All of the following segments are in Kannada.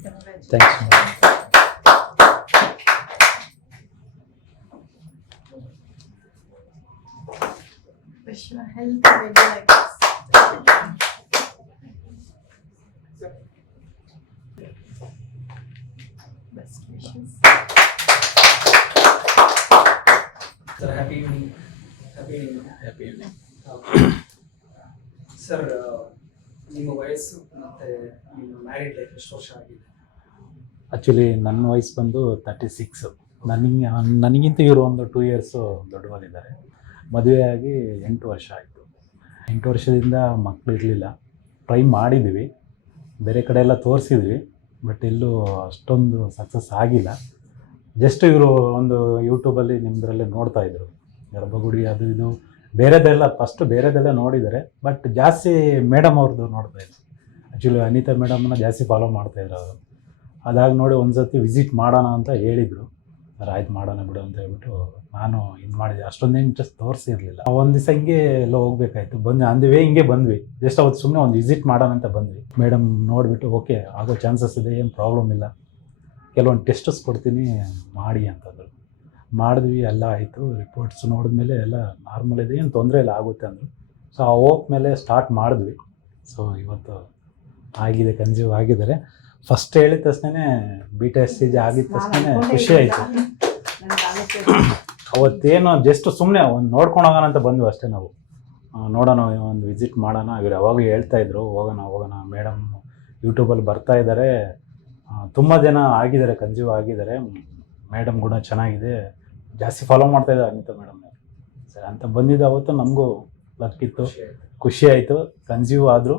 sir heartly congratulation thanks wish you health baby like best wishes sir happy evening happy evening happy sir ನಿಮ್ಮ ವಯಸ್ಸು ಮತ್ತೆ ನಿಮ್ಮ ಮ್ಯಾರಿಡ್ ಲೈಫ್ ಎಷ್ಟು ವರ್ಷ ಆಗಿದೆ ಆ್ಯಕ್ಚುಲಿ ನನ್ನ ವಯಸ್ಸು ಬಂದು ತರ್ಟಿ ಸಿಕ್ಸು ನನಗೆ, ನನಗಿಂತ ಇವರು ಒಂದು ಟೂ ಇಯರ್ಸು ದೊಡ್ಡವರಿದ್ದಾರೆ. ಮದುವೆಯಾಗಿ ಎಂಟು ವರ್ಷ ಆಯಿತು. ಎಂಟು ವರ್ಷದಿಂದ ಮಕ್ಕಳು ಇರಲಿಲ್ಲ. ಟ್ರೈ ಮಾಡಿದ್ವಿ. ಬೇರೆ ಕಡೆ ಎಲ್ಲ ತೋರಿಸಿದ್ವಿ. ಬಟ್ ಎಲ್ಲೂ ಅಷ್ಟೊಂದು ಸಕ್ಸಸ್ ಆಗಿಲ್ಲ. ಜಸ್ಟ್ ಇವರು ಒಂದು ಯೂಟ್ಯೂಬಲ್ಲಿ ನಿಮ್ಮದ್ರಲ್ಲೇ ನೋಡ್ತಾ ಇದ್ರು. ಗರ್ಭಗುಡಿ ಅದು ಇದು. ಬೇರೆದೆಲ್ಲ ಫಸ್ಟ್ ಬೇರೆದೆಲ್ಲ ನೋಡಿದ್ದಾರೆ. ಬಟ್ ಜಾಸ್ತಿ ಮೇಡಮ್ ಅವ್ರದ್ದು ನೋಡ್ತಾ ಇದ್ರು. ಆ್ಯಕ್ಚುಲಿ ಅನಿತಾ ಮೇಡಮ್ನ ಜಾಸ್ತಿ ಫಾಲೋ ಮಾಡ್ತಾಯಿದ್ರು ಅವರು. ಅದಾಗಿ ನೋಡಿ ಒಂದು ಸತಿ ವಿಸಿಟ್ ಮಾಡೋಣ ಅಂತ ಹೇಳಿದರು. ಆಯ್ತು ಮಾಡೋಣ ಬಿಡು ಅಂತ ಹೇಳ್ಬಿಟ್ಟು ನಾನು ಇದು ಮಾಡಿದೆ. ಅಷ್ಟೊಂದು ಇಂಟ್ರೆಸ್ಟ್ ತೋರಿಸಿರಲಿಲ್ಲ. ಒಂದು ದಿವಸ ಹಿಂಗೆ ಎಲ್ಲ ಹೋಗ್ಬೇಕಾಯ್ತು. ಬಂದು ಅಂದಿವೇ ಹಿಂಗೆ ಬಂದ್ವಿ. ಜಸ್ಟ್ ಅವತ್ತು ಸುಮ್ಮನೆ ಒಂದು ವಿಸಿಟ್ ಮಾಡೋಣ ಅಂತ ಬಂದ್ವಿ. ಮೇಡಮ್ ನೋಡಿಬಿಟ್ಟು, ಓಕೆ, ಆಗೋ ಚಾನ್ಸಸ್ ಇದೆ, ಏನು ಪ್ರಾಬ್ಲಮ್ ಇಲ್ಲ. ಕೆಲವೊಂದು ಟೆಸ್ಟಸ್ ಕೊಡ್ತೀನಿ, ಮಾಡಿ ಅಂತಂದರು. ಮಾಡಿದ್ವಿ, ಎಲ್ಲ ಆಯಿತು. ರಿಪೋರ್ಟ್ಸ್ ನೋಡಿದ್ಮೇಲೆ ಎಲ್ಲ ನಾರ್ಮಲ್ ಇದೆ. ಏನು ತೊಂದರೆ ಇಲ್ಲ, ಆಗುತ್ತೆ ಅಂದರು. ಸೊ ಆ ಹೋಪ್ ಮೇಲೆ ಸ್ಟಾರ್ಟ್ ಮಾಡಿದ್ವಿ. ಸೊ ಇವತ್ತು ಆಗಿದೆ ಕನ್ಸ್ಯೂವ್ ಆಗಿದ್ದಾರೆ. ಫಸ್ಟ್ ಹೇಳಿದ ತಕ್ಷಣ ಟಿ ಎಸ್ ಜಿ ಆಗಿದ ತಕ್ಷಣ ಖುಷಿ ಆಯಿತು. ಅವತ್ತೇನೋ ಜಸ್ಟ್ ಸುಮ್ಮನೆ ಒಂದು ನೋಡ್ಕೊಂಡು ಹೋಗೋಣ ಅಂತ ಬಂದ್ವಿ ಅಷ್ಟೇ ನಾವು. ನೋಡೋಣ ಒಂದು ವಿಸಿಟ್ ಮಾಡೋಣ. ಇವ್ರು ಅವಾಗ ಹೇಳ್ತಾ ಇದ್ರು ಹೋಗೋಣ ಹೋಗೋಣ ಮೇಡಮ್ ಯೂಟ್ಯೂಬಲ್ಲಿ ಬರ್ತಾ ಇದ್ದಾರೆ ತುಂಬ ಜನ ಆಗಿದ್ದಾರೆ ಕನ್ಸ್ಯೂವ್ ಆಗಿದ್ದಾರೆ. ಮೇಡಮ್ ಗುಣ ಚೆನ್ನಾಗಿದೆ. ಜಾಸ್ತಿ ಫಾಲೋ ಮಾಡ್ತಾ ಇದ್ದಾರೆ ಅನಿತಾ ಮೇಡಮ್ ಸರಿ ಅಂತ ಬಂದಿದ್ದು ಅವತ್ತು ನಮಗೂ ಲಕ್ಕಿತ್ತು ಖುಷಿ ಆಯ್ತು. ಖುಷಿ ಆಯಿತು. ಕನ್ಸ್ಯೂವ್ ಆದರೂ.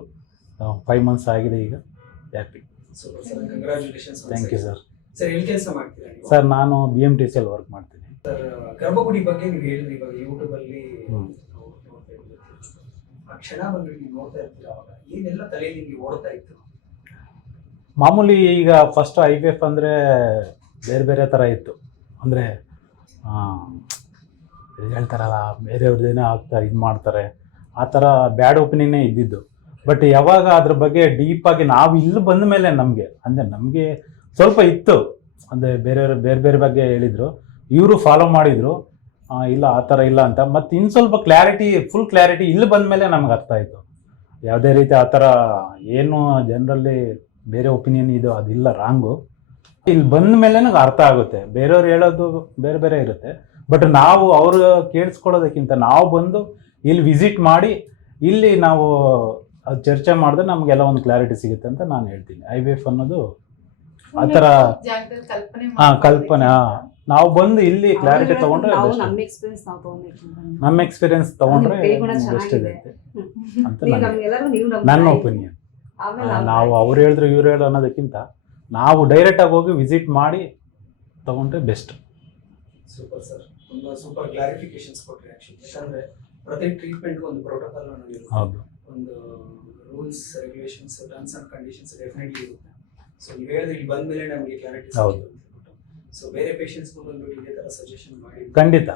ಫೈವ್ ಮಂತ್ಸ್ ಆಗಿದೆ ಈಗ. Happy thank you sir sir ಎಲ್ಲಿ ಕೆಲಸ ಮಾಡ್ತೀರಾ ನೀವು? ಸರ್ ನಾನು ಬಿ ಎಂ ಟಿ ಸಿ ಅಲ್ಲಿ ವರ್ಕ್ ಮಾಡ್ತೀನಿ. ಸರ್ ಗರ್ಭಗುಡಿ ಬಗ್ಗೆ ನೀವು ಹೇಳಿದ್ರಿ ಇವಾಗ ಯೂಟ್ಯೂಬ್ ಅಲ್ಲಿ ಹ್ಮ್. ನಾವು ನೋಡ್ತಾ ಇದ್ವಿ. ಆ ಕ್ಷಣ ಬಂದ್ಬಿಟ್ಟು ನೀವು ನೋಡ್ತಾ ಇರ್ತೀರ ಅವಾಗ? ಏನೆಲ್ಲ ತಲೆಯಲ್ಲಿ ನಿಮ್ಗೆ ಓಡ್ತಾ ಇತ್ತು? ಮಾಮೂಲಿ ಈಗ ಫಸ್ಟ್ ಐ ಪಿ ಎಫ್ ಅಂದರೆ ಬೇರೆ ಬೇರೆ ಥರ ಇತ್ತು. ಅಂದರೆ ಹೇಳ್ತಾರಲ್ಲ ಬೇರೆಯವ್ರದ್ದೇನೋ ಆಗ್ತಾರೆ ಇದು ಮಾಡ್ತಾರೆ ಆ ಥರ ಬ್ಯಾಡ್ ಒಪಿನಿಯನ್ನೇ ಇದ್ದಿದ್ದು. ಬಟ್ ಯಾವಾಗ ಅದ್ರ ಬಗ್ಗೆ ಡೀಪಾಗಿ ನಾವು ಇಲ್ಲಿ ಬಂದ ಮೇಲೆ ನಮಗೆ, ಅಂದರೆ ನಮಗೆ ಸ್ವಲ್ಪ ಇತ್ತು. ಅಂದರೆ ಬೇರೆಯವ್ರ, ಬೇರೆ ಬೇರೆ ಬಗ್ಗೆ ಹೇಳಿದರು. ಇವರು ಫಾಲೋ ಮಾಡಿದರು. ಇಲ್ಲ, ಆ ಥರ ಇಲ್ಲ ಅಂತ. ಮತ್ತು ಇನ್ನು ಸ್ವಲ್ಪ ಕ್ಲಾರಿಟಿ ಫುಲ್ ಕ್ಲಾರಿಟಿ ಇಲ್ಲಿ ಬಂದ ಮೇಲೆ ನಮ್ಗೆ ಅರ್ಥ ಆಯಿತು. ಯಾವುದೇ ರೀತಿ ಆ ಥರ ಏನು ಜನರಲ್ಲಿ ಬೇರೆ ಒಪಿನಿಯನ್ ಇದು, ಅದಿಲ್ಲ ರಾಂಗು ಇಲ್ಲಿ ಬಂದ ಮೇಲೆ ನನಗೆ ಅರ್ಥ ಆಗುತ್ತೆ. ಬೇರೆಯವ್ರು ಹೇಳೋದು ಬೇರೆ ಬೇರೆ ಇರುತ್ತೆ. ಬಟ್ ನಾವು ಅವರು ಕೇಳಿಸ್ಕೊಳ್ಳೋದಕ್ಕಿಂತ ನಾವು ಬಂದು ಇಲ್ಲಿ ವಿಸಿಟ್ ಮಾಡಿ, ಇಲ್ಲಿ ನಾವು ಅದು ಚರ್ಚೆ ಮಾಡಿದ್ರೆ ನಮಗೆಲ್ಲ ಒಂದು ಕ್ಲಾರಿಟಿ ಸಿಗುತ್ತೆ ಅಂತ ನಾನು ಹೇಳ್ತೀನಿ. ಐ ವಿ ಎಫ್ ಅನ್ನೋದು ಆ ಥರ ಜಾಗದಲ್ಲಿ ಕಲ್ಪನೆ ಹಾ ಕಲ್ಪನೆ ಹಾ. ನಾವು ಬಂದು ಇಲ್ಲಿ ಕ್ಲಾರಿಟಿ ತಗೊಂಡ್ರೆ ನಾವು ನಮ್ಮ ಎಕ್ಸ್ಪೀರಿಯನ್ಸ್ ನಾವು ತಗೊಂಡಿದ್ದೀವಿ ನಮ್ಮ ಎಕ್ಸ್ಪೀರಿಯನ್ಸ್ ತಗೊಂಡ್ರೆ ಬೆಸ್ಟ್ ಇದೆ ಚೆನ್ನಾಗಿದೆ. ಅಂತ ನನ್ನ ನೀವು ನನ್ನ ಒಪಿನಿಯನ್ ನಾವು ಅವ್ರು ಹೇಳಿದ್ರು ಇವ್ರು ಹೇಳು ಅನ್ನೋದಕ್ಕಿಂತ ನಾವು ಡೈರೆಕ್ಟಾಗಿ ಹೋಗಿ ವಿಸಿಟ್ ಮಾಡಿ ತಗೊಂಡ್ರೆ ಬೆಸ್ಟ್. ಸೂಪರ್ ಸರ್ ತುಂಬಾ ಸೂಪರ್ ಕ್ಲಾರಿಫಿಕೇಶನ್ಸ್ ಕೊಟ್ಟರೆ ಆಕ್ಚುಲಿ ಯಾಕಂದ್ರೆ ಪ್ರತಿ ಟ್ರೀಟ್ಮೆಂಟ್ ಒಂದು ಪ್ರೋಟೋಕಾಲ್ ಹೌದು. ಒಂದು rules regulations terms and conditions definitely ಇರುತ್ತೆ. ಸೊ ನೀವು ಹೇಳಿದ್ರೆ ಇಲ್ಲಿ ಬಂದ ಮೇಲೆ ನಮಗೆ ಕ್ಲಾರಿಟಿ ಹೌದು. ಸೊ ಬೇರೆ ಪೇಷಂಟ್ಸ್ ಬಂದ್ಬಿಟ್ಟು ಇದೇ ತರ ಸಜೆಷನ್ ಮಾಡಿ. ಖಂಡಿತ.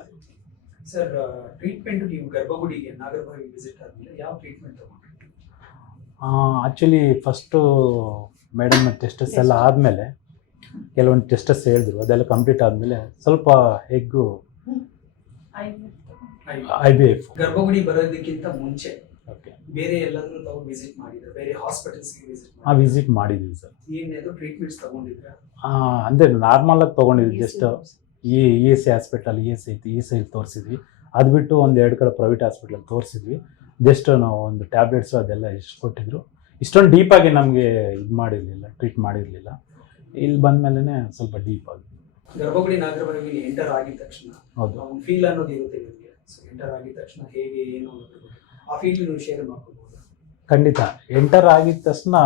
ಸರ್ ಟ್ರೀಟ್ಮೆಂಟ್ ನೀವು ಗರ್ಭಗುಡಿಗೆ ನಾಗರ್ಭಾವಿ ವಿಸಿಟ್ ಆದ್ಮೇಲೆ ಯಾವ ಟ್ರೀಟ್ಮೆಂಟ್ ತಗೊಂಡ್ರಿ? ಆ್ಯಕ್ಚುಲಿ ಫಸ್ಟು ಮೇಡಮ್ ಟೆಸ್ಟಸ್ ಎಲ್ಲ ಆದಮೇಲೆ ಕೆಲವೊಂದು ಟೆಸ್ಟಸ್ ಹೇಳಿದ್ರು. ಅದೆಲ್ಲ ಕಂಪ್ಲೀಟ್ ಆದಮೇಲೆ ಸ್ವಲ್ಪ ಎಗ್ಗು ಐ ಬಿ ಎಫ್. ಗರ್ಭಗುಡಿ ಬರೋದಕ್ಕಿಂತ ಮುಂಚೆ. ಬೇರೆ ಎಲ್ಲಾದ್ರೂ ತಾವು ವಿಸಿಟ್ ಮಾಡಿದ್ರೆ ಬೇರೆ ಹಾಸ್ಪಿಟಲ್ಸ್ ವಿಸಿಟ್ ಆ ವಿಸಿಟ್ ಮಾಡಿದ್ವಿ ಸರ್. ಏನೇನು ಟ್ರೀಟ್ಮೆಂಟ್ಸ್ ತಗೊಂಡಿದ್ರ? ಅಂದರೆ ನಾರ್ಮಲಾಗಿ ತೊಗೊಂಡಿದ್ವಿ ಜಸ್ಟ್ ಈ E S C hospital E S ಐತಿ ಇ ಎಸ್ ಐ ತೋರಿಸಿದ್ವಿ. ಅದು ಬಿಟ್ಟು ಒಂದು ಎರಡು ಕಡೆ ಪ್ರೈವೇಟ್ ಹಾಸ್ಪಿಟಲ್ ತೋರಿಸಿದ್ವಿ. ಜಸ್ಟ್ ನಾವು ಒಂದು ಟ್ಯಾಬ್ಲೆಟ್ಸು ಅದೆಲ್ಲ ಇಷ್ಟು ಕೊಟ್ಟಿದ್ರು. ಇಷ್ಟೊಂದು ಡೀಪಾಗಿ ನಮಗೆ ಇದು ಮಾಡಿರಲಿಲ್ಲ ಟ್ರೀಟ್ ಮಾಡಿರಲಿಲ್ಲ. ಇಲ್ಲಿ ಬಂದಮೇಲೆ ಸ್ವಲ್ಪ ಡೀಪ್ ಆಗಿ. ಗರ್ಭಗುಡಿ ನಾಗರಭಾವಿ ಎಂಟರ್ ಆಗಿದ ತಕ್ಷಣ ಹೌದು. ಫೀಲ್ ಅನ್ನೋದು ಇರುತ್ತೆ ನಿಮಗೆ ಸೊ ಎಂಟರ್ ಆಗಿದ ತಕ್ಷಣ ಹೇಗೆ ಏನು ಅನ್ನೋದು ಆ ನೀವು ಖಂಡಿತ. ಎಂಟರ್ ಆಗಿದ ತಕ್ಷಣ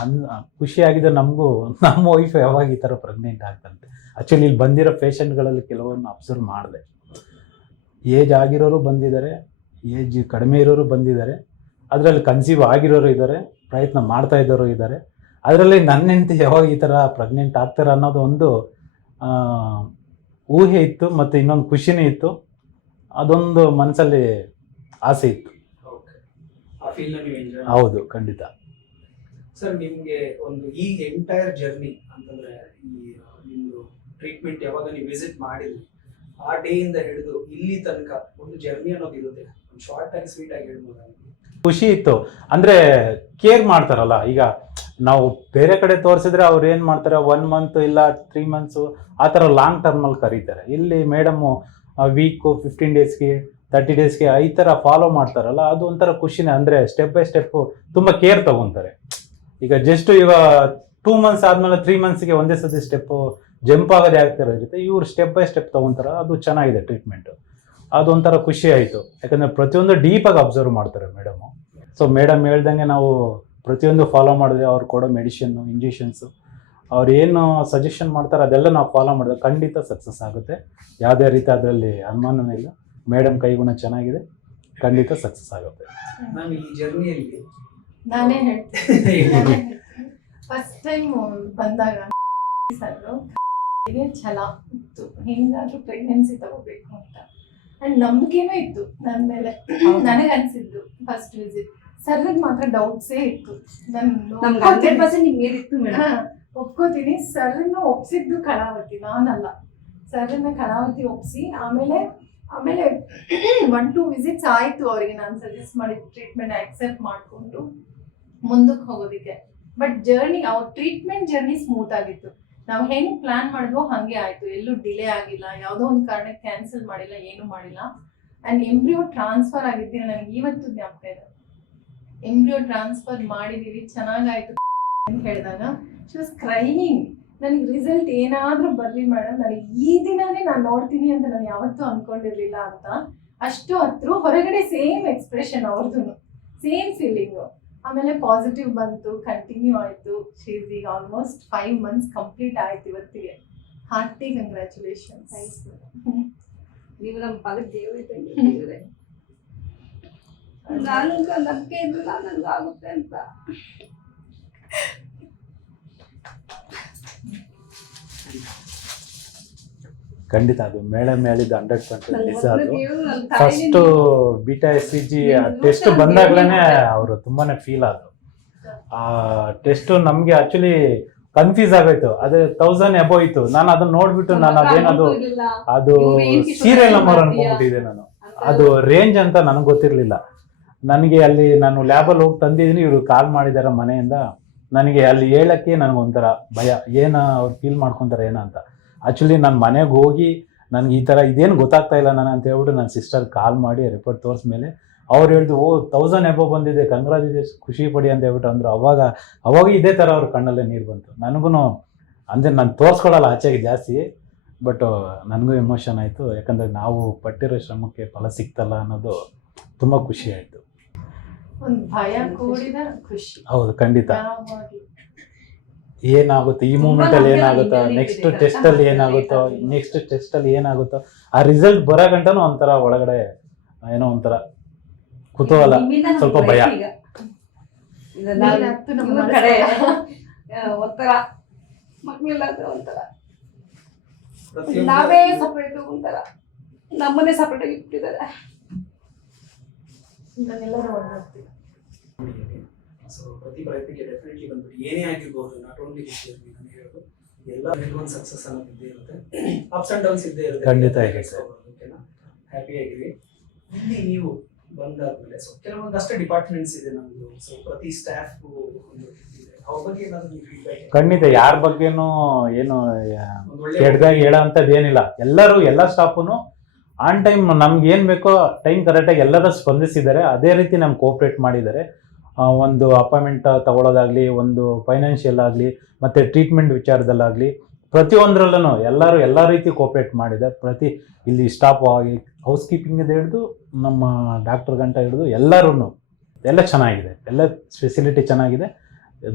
ಅನ್ ಖುಷಿಯಾಗಿದೆ ನಮಗೂ, ನಮ್ಮ ವೈಫ್ ಯಾವಾಗ ಈ ಥರ ಪ್ರೆಗ್ನೆಂಟ್ ಆಗ್ತಂತೆ. ಆ್ಯಕ್ಚುಲಿ ಇಲ್ಲಿ ಬಂದಿರೋ ಪೇಷಂಟ್ಗಳಲ್ಲಿ ಕೆಲವೊಂದು ಅಬ್ಸರ್ವ್ ಮಾಡಿದೆ. ಏಜ್ ಆಗಿರೋರು ಬಂದಿದ್ದಾರೆ ಏಜ್ ಕಡಿಮೆ ಇರೋರು ಬಂದಿದ್ದಾರೆ, ಅದರಲ್ಲಿ ಕನ್ಸೀವ್ ಆಗಿರೋರು ಇದ್ದಾರೆ, ಪ್ರಯತ್ನ ಮಾಡ್ತಾ ಇದ್ದವರು ಇದ್ದಾರೆ. ಅದರಲ್ಲಿ ನನ್ನ ಹೆಂಡತಿ ಯಾವಾಗ ಈ ಥರ ಪ್ರೆಗ್ನೆಂಟ್ ಆಗ್ತಾರೆ ಅನ್ನೋದು ಒಂದು ಊಹೆ ಇತ್ತು, ಮತ್ತು ಇನ್ನೊಂದು ಖುಷಿನೇ ಇತ್ತು. ಅದೊಂದು ಮನಸ್ಸಲ್ಲಿ ಆಸೆ ಇತ್ತು ಓಕೆ ಆ ಫೀಲ್ ನೀವು ಎಂಜಾಯ್ ಹೌದು ಖಂಡಿತ. ಸರ್ ನಿಮಗೆ ಒಂದು ಈ ಎಂಟೈರ್ ಜರ್ನಿ ಅಂತಂದ್ರೆ ಈ ನಿಮ್ದು ಟ್ರೀಟ್ಮೆಂಟ್ ಯಾವಾಗ ನೀವು ವಿಸಿಟ್ ಮಾಡಿದ್ರಿ ಆ ಡೇ ಇಂದ ಹಿಡಿದು ಇಲ್ಲಿ ತನಕ ಒಂದು ಜರ್ನಿ ಅನ್ನೋದು ಇರುತ್ತೆ. ಒಂದು ಶಾರ್ಟ್ ಆಗಿ ಸ್ವೀಟ್ ಆಗಿ ಹೇಳ್ಬೋದು ಖುಷಿ ಇತ್ತು. ಅಂದ್ರೆ ಕೇರ್ ಮಾಡ್ತಾರಲ್ಲ ಈಗ ನಾವು ಬೇರೆ ಕಡೆ ತೋರಿಸಿದ್ರೆ ಅವ್ರು ಏನು ಮಾಡ್ತಾರೆ ಒನ್ ಮಂತ್ ಇಲ್ಲ ತ್ರೀ ಮಂತ್ಸು ಆ ಥರ ಲಾಂಗ್ ಟರ್ಮಲ್ಲಿ ಕರೀತಾರೆ. ಇಲ್ಲಿ ಮೇಡಮ್ಮು ವೀಕು ಫಿಫ್ಟೀನ್ ಡೇಸ್ಗೆ ತರ್ಟಿ ಡೇಸ್ಗೆ ಈ ಥರ ಫಾಲೋ ಮಾಡ್ತಾರಲ್ಲ, ಅದು ಒಂಥರ ಖುಷಿನೇ. ಅಂದರೆ ಸ್ಟೆಪ್ ಬೈ ಸ್ಟೆಪ್ಪು ತುಂಬ ಕೇರ್ ತಗೊಂತಾರೆ. ಈಗ ಜಸ್ಟ್ ಇವಾಗ ಟೂ ಮಂತ್ಸ್ ಆದಮೇಲೆ ತ್ರೀ ಮಂತ್ಸ್ಗೆ ಒಂದೇ ಸತಿ ಸ್ಟೆಪ್ಪು ಜಂಪ್ ಆಗೋದೇ ಆಗ್ತಿರೋ ಜೊತೆ ಇವ್ರು ಸ್ಟೆಪ್ ಬೈ ಸ್ಟೆಪ್ ತೊಗೊತಾರ ಅದು ಚೆನ್ನಾಗಿದೆ ಟ್ರೀಟ್ಮೆಂಟು ಅದೊಂಥರ ಖುಷಿ ಆಯಿತು. ಯಾಕಂದರೆ ಪ್ರತಿಯೊಂದು ಡೀಪಾಗಿ ಅಬ್ಸರ್ವ್ ಮಾಡ್ತಾರೆ ಮೇಡಮು ಸೊ ಮೇಡಮ್ ಹೇಳ್ದಂಗೆ ನಾವು ಪ್ರತಿಯೊಂದು ಫಾಲೋ ಮಾಡಿದ್ರೆ ಅವ್ರು ಕೊಡೋ ಮೆಡಿಷನ್ನು ಇಂಜೆಕ್ಷನ್ಸು ಅವ್ರು ಏನು ಸಜೆಷನ್ ಮಾಡ್ತಾರೆ ಅದೆಲ್ಲ ನಾವು ಫಾಲೋ ಮಾಡಿದ್ರೆ ಖಂಡಿತ ಸಕ್ಸಸ್ ಆಗುತ್ತೆ. ಯಾವುದೇ ರೀತಿ ಅದರಲ್ಲಿ ಅನುಮಾನವೇ ಇಲ್ಲ. ಮೇಡಮ್ ಕೈಗುಣ ಚೆನ್ನಾಗಿದೆ. ಖಂಡಿತ ಸಕ್ಸಸ್ ಆಗುತ್ತೆ. ಮ್ಯಾಮ್ ಈ ಜರ್ನಿಯಲ್ಲಿ ನಾನೇ ಹೇಳ್ತೀನಿ. ಫಸ್ಟ್ ಟೈಮ್ ಬಂದಾಗ ಸರ್ ಛಲ ಇತ್ತು. ಹೆಂಗಾದ್ರೂ ಪ್ರೆಗ್ನೆನ್ಸಿ ತಗೋಬೇಕು ಅಂತ. ಅಂಡ್ ನಂಬಿಕೆನೂ ಇತ್ತು. ನನ್ನ ಮೇಲೆ ನನಗೆ ಅನ್ಸಿದ್ದು ಫಸ್ಟ್ ವಿಸಿಟ್ ಸರ್ಗೆ ಮಾತ್ರ ಡೌಟ್ಸೇ ಇತ್ತು. ನನ್ನ ಹಂಡ್ರೆಡ್ ನಾನು ಪರ್ಸೆಂಟ್ ನಿಮ್ಗೆ ಏನಿತ್ತು ಮೇಡಮ್? ಒಪ್ಕೋತೀನಿ. ಸರ್ನ ಒಪ್ಸಿದ್ದು ಕಣಾವತಿ ನಾನಲ್ಲ. ಸರ್ನ ಕಣಾವತಿ ಒಪ್ಸಿ ಆಮೇಲೆ ಆಮೇಲೆ ಒನ್ ಟೂ ವಿಸಿಟ್ಸ್ ಆಯ್ತು ಅವರಿಗೆ. ನಾನು ಸಜೆಸ್ಟ್ ಮಾಡಿದ ಟ್ರೀಟ್ಮೆಂಟ್ ಆಕ್ಸೆಪ್ಟ್ ಮಾಡಿಕೊಂಡು ಮುಂದಕ್ಕೆ ಹೋಗೋದಕ್ಕೆ. ಬಟ್ ಜರ್ನಿ ಅವ್ರ ಟ್ರೀಟ್ಮೆಂಟ್ ಜರ್ನಿ ಸ್ಮೂತ್ ಆಗಿತ್ತು. ನಾವು ಹೆಂಗ್ ಪ್ಲಾನ್ ಮಾಡಿದ್ವೋ ಹಾಗೆ ಆಯ್ತು. ಎಲ್ಲೂ ಡಿಲೇ ಆಗಿಲ್ಲ. ಯಾವುದೋ ಒಂದು ಕಾರಣಕ್ಕೆ ಕ್ಯಾನ್ಸಲ್ ಮಾಡಿಲ್ಲ, ಏನು ಮಾಡಿಲ್ಲ. ಅಂಡ್ ಎಂಬ್ರಿಯೋ ಟ್ರಾನ್ಸ್ಫರ್ ಆಗಿದ್ದೀನಿ ನನಗೆ ಇವತ್ತು ಜ್ಞಾಪಕ ಇದೆ. ಎಂಬ್ರಿಯೋ ಟ್ರಾನ್ಸ್ಫರ್ ಮಾಡಿದೀವಿ, ಚೆನ್ನಾಗಾಯ್ತು ಅಂತ ಹೇಳಿದಾಗ ಶಿ ವಾಸ್ ಕ್ರೈಯಿಂಗ್ ನನಗೆ ರಿಸಲ್ಟ್ ಏನಾದರೂ ಬರಲಿ ಮೇಡಮ್ ನನಗೆ ಈ ದಿನನೇ ನಾನು ನೋಡ್ತೀನಿ ಅಂತ ನಾನು ಯಾವತ್ತೂ ಅನ್ಕೊಂಡಿರ್ಲಿಲ್ಲ ಅಂತ. ಅಷ್ಟು ಹತ್ರ ಹೊರಗಡೆ ಸೇಮ್ ಎಕ್ಸ್ಪ್ರೆಷನ್ ಅವ್ರದ್ದು ಸೇಮ್ ಫೀಲಿಂಗು ಆಮೇಲೆ ಪಾಸಿಟಿವ್ ಬಂತು ಕಂಟಿನ್ಯೂ ಆಯಿತು. ಶೀಸ್ ಈಗ ಆಲ್ಮೋಸ್ಟ್ ಫೈವ್ ಮಂತ್ಸ್ ಕಂಪ್ಲೀಟ್ ಆಯ್ತು ಇವತ್ತಿಗೆ. ಹಾರ್ಟಿ ಕಂಗ್ರ್ಯಾಚುಲೇಷನ್ಸ್ ನೀವು ನಮ್ಮ ಪಾಲಕ್. ನಾನು ನಂಬಿಕೆ ಇದ್ದಿಲ್ಲ ನನ್ಗಾಗುತ್ತೆ ಅಂತ. ಖಂಡಿತ ಅದು ಮೇಳೆ ಮೇಲಿದ್ದು ಹಂಡ್ರೆಡ್ ಪರ್ಸೆಂಟ್ ನಿಜ ಅದು. First beta S C G test ಬಂದಾಗ್ಲೇ ಅವರು ತುಂಬಾನೇ ಫೀಲ್ ಆದ್ರು. ಆ ಟೆಸ್ಟ್ ನಮ್ಗೆ ಆಕ್ಚುಲಿ ಕನ್ಫ್ಯೂಸ್ ಆಗೋಯ್ತು. ಅದು ತೌಸಂಡ್ ಎಬೋ ಇತ್ತು. ನಾನು ಅದನ್ನ ನೋಡ್ಬಿಟ್ಟು ನಾನು ಅದೇನದು ಅದು ಸೀರಿಯಲ್ ನಂಬರ್? ಅನ್ಕೊಂಡ್ಬಿಟ್ಟಿದೆ ನಾನು. ಅದು ರೇಂಜ್ ಅಂತ ನನಗೆ ಗೊತ್ತಿರಲಿಲ್ಲ. ನನಗೆ ಅಲ್ಲಿ ನಾನು ಲ್ಯಾಬಲ್ಲಿ ಹೋಗಿ ತಂದಿದ್ದೀನಿ. ಇವರು ಕಾಲ್ ಮಾಡಿದ್ದಾರೆ ಮನೆಯಿಂದ. ನನಗೆ ಅಲ್ಲಿ ಹೇಳಕ್ಕೆ ನನಗೊಂಥರ ಭಯ. ಏನ ಅವ್ರು ಫೀಲ್ ಮಾಡ್ಕೊತಾರೆ ಏನ ಅಂತ. ಆ್ಯಕ್ಚುಲಿ ನಾನು ಮನೆಗೆ ಹೋಗಿ ನನಗೆ ಈ ಥರ ಇದೇನು ಗೊತ್ತಾಗ್ತಾ ಇಲ್ಲ ನಾನು ಅಂತ ಹೇಳ್ಬಿಟ್ಟು ನನ್ನ ಸಿಸ್ಟರ್ ಕಾಲ್ ಮಾಡಿ ರಿಪೋರ್ಟ್ ತೋರಿಸ್ಮೇಲೆ ಅವ್ರು ಹೇಳ್ದು, ಓ ತೌಸಂಡ್ ಎಬೋ ಬಂದಿದೆ ಕಂಗ್ರಾಚುಲೇಷನ್ ಖುಷಿ ಪಡಿ ಅಂತ ಹೇಳ್ಬಿಟ್ಟು ಅಂದರು. ಅವಾಗ ಅವಾಗ ಇದೇ ಥರ ಅವ್ರ ಕಣ್ಣಲ್ಲೇ ನೀರು ಬಂತು. ನನಗೂ ಅಂದರೆ ನಾನು ತೋರಿಸ್ಕೊಡಲ್ಲ ಆಚೆಗೆ ಜಾಸ್ತಿ ಬಟ್ ನನಗೂ ಎಮೋಷನ್ ಆಯಿತು. ಯಾಕಂದರೆ ನಾವು ಪಟ್ಟಿರೋ ಶ್ರಮಕ್ಕೆ ಫಲ ಸಿಕ್ತಲ್ಲ ಅನ್ನೋದು ತುಂಬ ಖುಷಿ ಆಯಿತು. ಒಂದು ಭಯ ಕೂಡಿದ ಖುಷಿ. ಹೌದು ಖಂಡಿತ. ಏನಾಗುತ್ತೆ ಈ ಮೂಮೆಂಟ್ ಅಲ್ಲಿ ಏನಾಗುತ್ತೋ ನೆಕ್ಸ್ಟ್ ಟೆಸ್ಟ್ ಅಲ್ಲಿ ಏನಾಗುತ್ತೋ ನೆಕ್ಸ್ಟ್ ಟೆಸ್ಟ್ ಅಲ್ಲಿ ಏನಾಗುತ್ತೋ ಆ ರಿಸಲ್ಟ್ ಬರೋ ಗಂಟನೂ ಒಂಥರ ಒಳಗಡೆ ಏನೋ ಒಂಥರ ಕುತೂಹಲ ಸ್ವಲ್ಪ ಭಯ. ಒಂಥರ. ನಾವೇ ಸಪ್ರೇಟ್ ಒಂಥರ. ನಮ್ಮನ್ನೇ ಸಪ್ರೇಟ್ ಆಗಿ ಇಟ್ಟಿದ್ದಾರೆ. ಇದನ್ನೆಲ್ಲರೂ ಒಂದಾಗ್ತೀವಿ ಸೊ ಪ್ರತಿ ಪ್ರಯತ್ನಕ್ಕೆ ಡೆಫಿನೆಟ್ಲಿ ಬಂದ್ಬಿಟ್ಟು ಏನೇ ಆಗಿರ್ಬೋದು ನಾಟ್ ಓನ್ಲಿ ದಿಸ್ ನಾನು ಹೇಳೋದು ಎಲ್ಲ ಒಂದು ಸಕ್ಸಸ್ ಅನ್ನೋದು ಇದ್ದೇ ಇರುತ್ತೆ. ಅಪ್ಸ್ ಅಂಡ್ ಡೌನ್ಸ್ ಇದ್ದೇ ಇರುತ್ತೆ. ಖಂಡಿತ. ಓಕೆನಾ ಹ್ಯಾಪಿ ಆಗಿರಿ ಇಲ್ಲಿ ನೀವು ಬಂದಾದ್ಮೇಲೆ ಸೊ ಕೆಲವೊಂದಷ್ಟು ಡಿಪಾರ್ಟ್ಮೆಂಟ್ಸ್ ಇದೆ ನಮ್ದು. ಸೊ ಪ್ರತಿ ಸ್ಟಾಫ್ ಒಂದು ಖಂಡಿತ ಯಾರ ಬಗ್ಗೆನೂ ಏನು ಕೆಡ್ದಾಗಿ ಹೇಳೋ ಅಂಥದ್ದು ಏನಿಲ್ಲ ಎಲ್ಲರೂ ಎಲ್ಲ ಸ್ಟಾಫುನು ಆನ್ ಟೈಮ್ ನಮ್ಗೆ ಏನು ಬೇಕೋ ಟೈಮ್ ಕರೆಕ್ಟಾಗಿ ಎಲ್ಲರೂ ಸ್ಪಂದಿಸಿದ್ದಾರೆ. ಅದೇ ರೀತಿ ನಮ್ಗೆ ಕೋಪ್ರೇಟ್ ಮಾಡಿದ್ದಾರೆ. ಒಂದು ಅಪಾಯಿಂಟ್ಮೆಂಟ್ ತಗೊಳ್ಳೋದಾಗಲಿ ಒಂದು ಫೈನಾನ್ಷಿಯಲ್ ಆಗಲಿ, ಮತ್ತು ಟ್ರೀಟ್ಮೆಂಟ್ ವಿಚಾರದಲ್ಲಾಗಲಿ ಪ್ರತಿಯೊಂದರಲ್ಲೂ ಎಲ್ಲರೂ ಎಲ್ಲ ರೀತಿ ಕೋಪ್ರೇಟ್ ಮಾಡಿದ್ದಾರೆ. ಪ್ರತಿ ಇಲ್ಲಿ ಸ್ಟಾಫ್ ಆಗಿ ಹೌಸ್ ಕೀಪಿಂಗಿಂದ ಹಿಡಿದು, ನಮ್ಮ ಡಾಕ್ಟರ್ ಗಂಟ ಹಿಡಿದು ಎಲ್ಲರೂ ಎಲ್ಲ ಚೆನ್ನಾಗಿದೆ. ಎಲ್ಲ ಫೆಸಿಲಿಟಿ ಚೆನ್ನಾಗಿದೆ.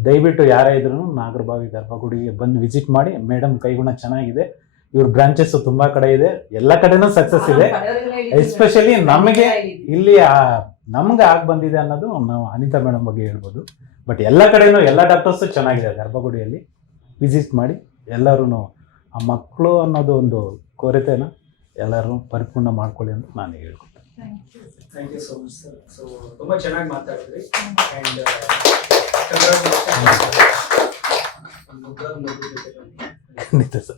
ದಯವಿಟ್ಟು ಯಾರೇ ಇದ್ರೂ ನಾಗರಬಾವಿ ಗರ್ಭಗುಡಿಗೆ ಬಂದು ವಿಸಿಟ್ ಮಾಡಿ. ಮೇಡಮ್ ಕೈಗುಣ ಚೆನ್ನಾಗಿದೆ. ಇವ್ರ ಬ್ರಾಂಚಸ್ ತುಂಬಾ ಕಡೆ ಇದೆ. ಎಲ್ಲ ಕಡೆನೂ ಸಕ್ಸಸ್ ಇದೆ. ಎಸ್ಪೆಷಲಿ ನಮಗೆ ಇಲ್ಲಿ ಆ- ನಮ್ಗೆ ಆಗಿ ಬಂದಿದೆ ಅನ್ನೋದು ನಾವು ಅನಿತಾ ಮೇಡಮ್ ಬಗ್ಗೆ ಹೇಳ್ಬೋದು. ಬಟ್ ಎಲ್ಲ ಕಡೆನೂ ಎಲ್ಲ ಡಾಕ್ಟರ್ಸು ಚೆನ್ನಾಗಿದೆ ಗರ್ಭಗುಡಿಯಲ್ಲಿ. ವಿಸಿಟ್ ಮಾಡಿ ಎಲ್ಲರೂ ಆ ಮಕ್ಕಳು ಅನ್ನೋದು ಒಂದು ಕೊರತೆನ ಎಲ್ಲರೂ ಪರಿಪೂರ್ಣ ಮಾಡ್ಕೊಳ್ಳಿ ಅಂತ ನಾನು ಹೇಳ್ಕೊತೀನಿ thank you thank you so much sir so ತುಂಬಾ ಚೆನ್ನಾಗಿ ಮಾತಾಡಿದ್ರಿ. ಖಂಡಿತ. Sir